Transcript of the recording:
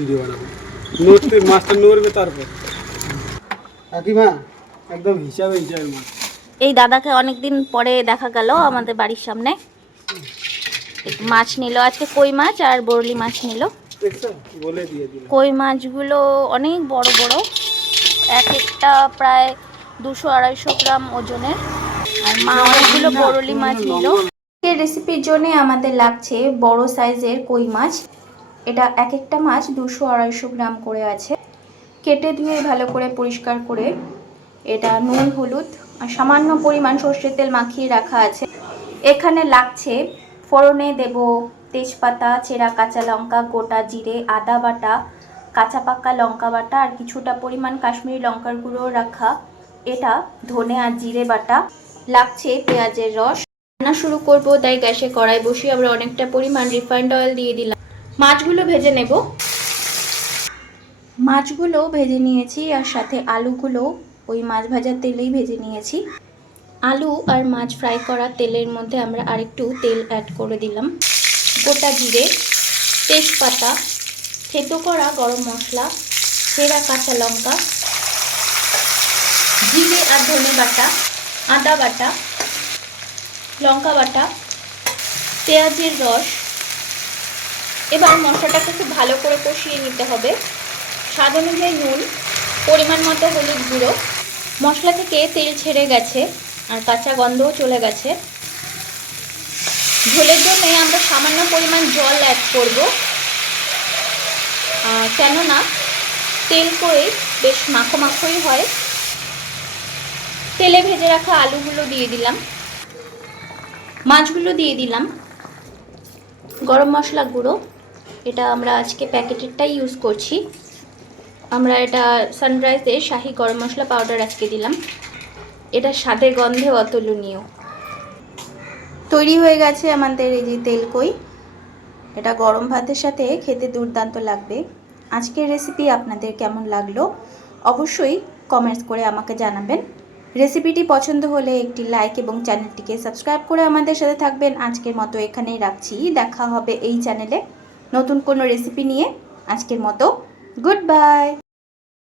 Video বানাবো, নড়তে মাছটা নড়বে তারপর। কাকিমা একদম হিসাবে মাছ। এই দাদাকে অনেকদিন পরে দেখা গেল আমাদের বাড়ির সামনে। মাছ নিল আজকে, কই মাছ আর বরলি মাছ নিল। বলে দিয়ে দিল। কই মাছগুলো অনেক বড় বড়, এক একটা প্রায় 200-250 গ্রাম ওজনের। আর মা অনেকগুলো বরলি মাছ নিল। এই রেসিপির জন্য আমাদের লাগছে বড় সাইজের কই মাছ। এটা এক একটা মাছ 200-250 গ্রাম করে আছে। কেটে ধুয়ে ভালো করে পরিষ্কার করে এটা নুন হলুদ আর সামান্য পরিমাণ সর্ষের তেল মাখিয়ে রাখা আছে। এখানে লাগছে ফোড়নে দেব তেজপাতা, চেরা কাঁচা লঙ্কা, গোটা জিরে, আদা বাটা, কাঁচা পাকা লঙ্কা বাটা আর কিছুটা পরিমাণ কাশ্মীরি লঙ্কার গুঁড়ো রাখা। এটা ধনে আর জিরে বাটা। লাগছে পেঁয়াজের রস। রান্না শুরু করব, তাই গ্যাসে কড়াই বসিয়ে আমরা অনেকটা পরিমাণ রিফাইন্ড অয়েল দিয়ে দিলাম। মাছগুলো ভেজে নেব। মাছগুলো ভেজে নিয়েছি আর সাথে আলুগুলো ওই মাছ ভাজার তেলেই ভেজে নিয়েছি। আলু আর মাছ ফ্রাই করা তেলের মধ্যে আমরা আরেকটু তেল অ্যাড করে দিলাম। গোটা জিরে, তেজপাতা, থেতো করা গরম মশলা, চেরা কাঁচা লঙ্কা, জিরে আর ধনে বাটা, আদা বাটা, লঙ্কা বাটা, পেঁয়াজের রস। এবার মশলাটাকে খুব ভালো করে কষিয়ে নিতে হবে। স্বাদ অনুযায়ী নুন, পরিমাণ মতো হলুদ গুঁড়ো। মশলা থেকে তেল ছেড়ে গেছে আর কাঁচা গন্ধও চলে গেছে। ঝোলের জন্য আমরা সামান্য পরিমাণ জল অ্যাড করব, কেননা তেল করে বেশ মাখো মাখোই হয়। তেলে ভেজে রাখা আলুগুলো দিয়ে দিলাম, মাছগুলো দিয়ে দিলাম। গরম মশলা গুঁড়ো, এটা আমরা আজকে প্যাকেটেরটাই ইউজ করছি। আমরা এটা সানরাইজের শাহি গরম মশলা পাউডার আজকে দিলাম। এটা স্বাদে গন্ধে অতুলনীয়। তৈরি হয়ে গেছে আমাদের এই যে তেল কই। এটা গরম ভাতের সাথে খেতে দুর্দান্ত লাগবে। আজকের রেসিপি আপনাদের কেমন লাগলো অবশ্যই কমেন্টস করে আমাকে জানাবেন। রেসিপিটি পছন্দ হলে একটি লাইক এবং চ্যানেলটিকে সাবস্ক্রাইব করে আমাদের সাথে থাকবেন। আজকের মতো এখানেই রাখছি, দেখা হবে এই চ্যানেলে নতুন কোনো রেসিপি নিয়ে। আজকের মতো গুড বাই।